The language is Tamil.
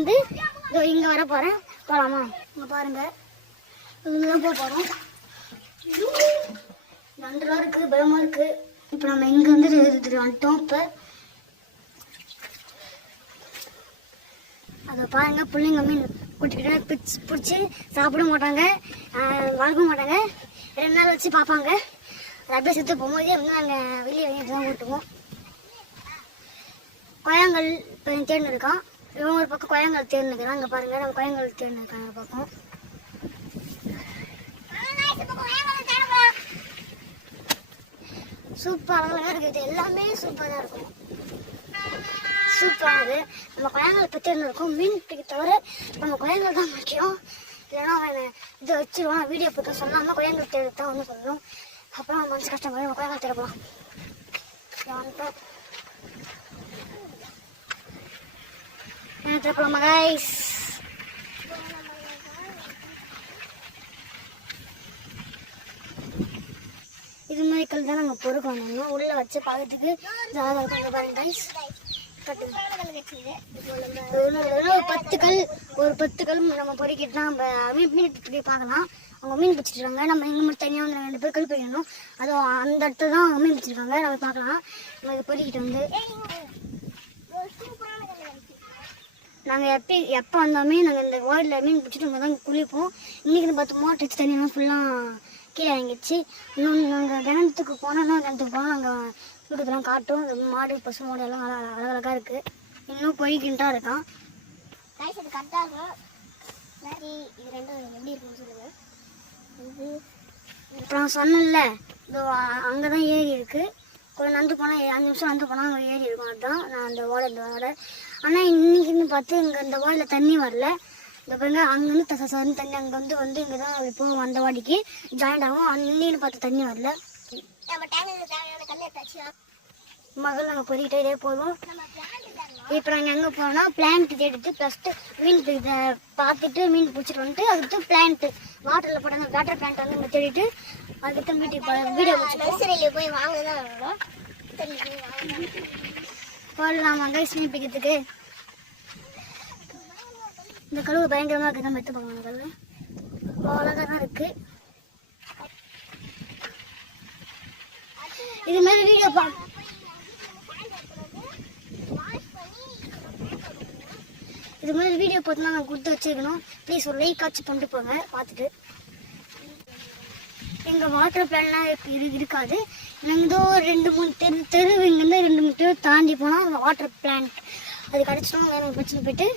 வந்து இதோ இங்கே வர போகிறேன். போகலாமா? இங்கே பாருங்கள், இதுதான் போக போகிறோம். 2 ரூபா இருக்குது, பயமாக இருக்குது. இப்போ நம்ம இங்கே வந்து வந்துட்டோம். இப்போ அதை பாருங்கள், பிள்ளைங்க மீன் குட்டிக்கிட்ட பிடிச்சி சாப்பிட மாட்டாங்க, வளர்க்க மாட்டாங்க. 2 நாள் வச்சு பார்ப்பாங்க. அது அப்படியே சுற்ற போகும்போதே வந்து நாங்கள் வெளியே வாங்கிட்டு தான் ஓட்டுவோம். கொயங்கள் இப்போ தேர்ந்து இருக்கான். இவங்க ஒரு பக்கம் கொயங்கள் தேர்ந்து இருக்கிறான். இங்கே பாருங்கள், நம்ம கொயங்கள் தேர்ந்து இருக்காங்க பக்கம். சூப்பராக இருக்குது, எல்லாமே சூப்பராக இருக்கும். சூப்பரானது. நம்ம கொயங்கள் இப்போ தேர்ந்து இருக்கோம். மீன் பிடிக்க தவிர நம்ம கொயங்கள் தான் முக்கியம். இல்லைன்னா அவன் இதை வச்சுருவான். வீடியோ போட்டு சொல்லாமல் கொயங்கள் தேர்வு தான் ஒன்று சொல்லணும். அப்புறம் மனசு கஷ்டப்படும். நம்ம கொயங்கள் தேர்ப்பலாம். தேர்ப்பலாமா கைஸ்? இது மாதிரி கல் தான் நாங்கள் பொறுக்க வந்தோம். உள்ளே வச்சு பார்க்கறதுக்கு ஜாலியாக இருக்கும். பாருங்க கைஸ், ஒரு 10 கல் நம்ம பொறுக்கிட்டு தான் நம்ம மீன் பிடிச்சி பார்க்கலாம். அவங்க மீன் பிடிச்சிருக்காங்க. நம்ம எங்கே மட்டும் தனியாக வந்து 2 பேர் கல் பிடிக்கணும். அதுவும் அந்த இடத்துல தான் அவங்க மீன் பிடிச்சிருக்காங்க. நம்ம பார்க்கலாம். நம்ம பொறுக்கிட்டு வந்து நாங்கள் எப்போ வந்தோமே நாங்கள் இந்த வார்டில் மீன் பிடிச்சிட்டு இங்கே தான் குளிப்போம். இன்றைக்கி 10 மோட்டர் தண்ணியெல்லாம் ஃபுல்லாக கீழே இறங்கிடுச்சு. இன்னும் நாங்கள் கிணத்துக்கு போனோம். நாங்கள் வீட்டுக்கெல்லாம் காட்டும். மாடு பசு மாடு எல்லாம் அழகழகாக இருக்குது. இன்னும் போய்கிட்டா இருக்கான். இது கரெக்டாக இருக்கும். இது 2 எப்படி இருக்குன்னு சொல்லுங்கள். இப்போ நான் சொன்னேன்ல, இதோ அங்கே தான் ஏரி இருக்குது. கொஞ்சம் நடந்து போனால் 5 நிமிஷம் நடந்து போனால் அங்கே ஏரி இருக்கும். அதுதான் நான் அந்த வாடை. ஆனால் இன்றைக்கின்னு பார்த்து இங்கே இந்த வாடியில் தண்ணி வரல. இந்த பாருங்க, அங்கேருந்து சரி தண்ணி அங்கே வந்து இங்கே தான் இப்போது அந்த வாடிக்கு ஜாயிண்ட் ஆகும். அன்னின்னு பார்த்து தண்ணி வரல. மகள் நாங்கள் பொறிக்கிட்டே இதே போதும். இப்போ நாங்கள் எங்கே போனோம்னா பிளான்ட் தேடிட்டு ஃபஸ்ட்டு மீன் இதை பார்த்துட்டு மீன் பிடிச்சிட்டு வந்துட்டு அதுக்கு பிளான்ட்டு வாட்டரில் போட்ட அந்த வாட்டர் பிளான்ட் வந்து இங்கே தேடிட்டு அதுக்கு வீட்டுக்கு வீடியோ நர்சரியில் போய் வாங்க தான் வரும். போடலாமா கைஸ் மீன் பிடிக்கிறதுக்கு? இந்த கழுவு பயங்கரமாக இருக்குது. நம்ம எடுத்து போகணும். கழுவு அவ்வளோதான் தான் இருக்குது. இது மாதிரி வீடியோ பார்த்தோன்னா நான் கொடுத்து வச்சுக்கணும். ப்ளீஸ் ஒரு லைக் ஆச்சு பண்ணிட்டு போங்க பார்த்துட்டு. எங்கள் வாட்டர் பிளான்லாம் இருக்காது. நாங்கள் இதோ 2-3 தெரு இங்கேருந்து 2-3 தெரு தாண்டி போனால் வாட்டர் பிளான்ட் அது கிடச்சிடும். வேறு பிரச்சனை போயிட்டு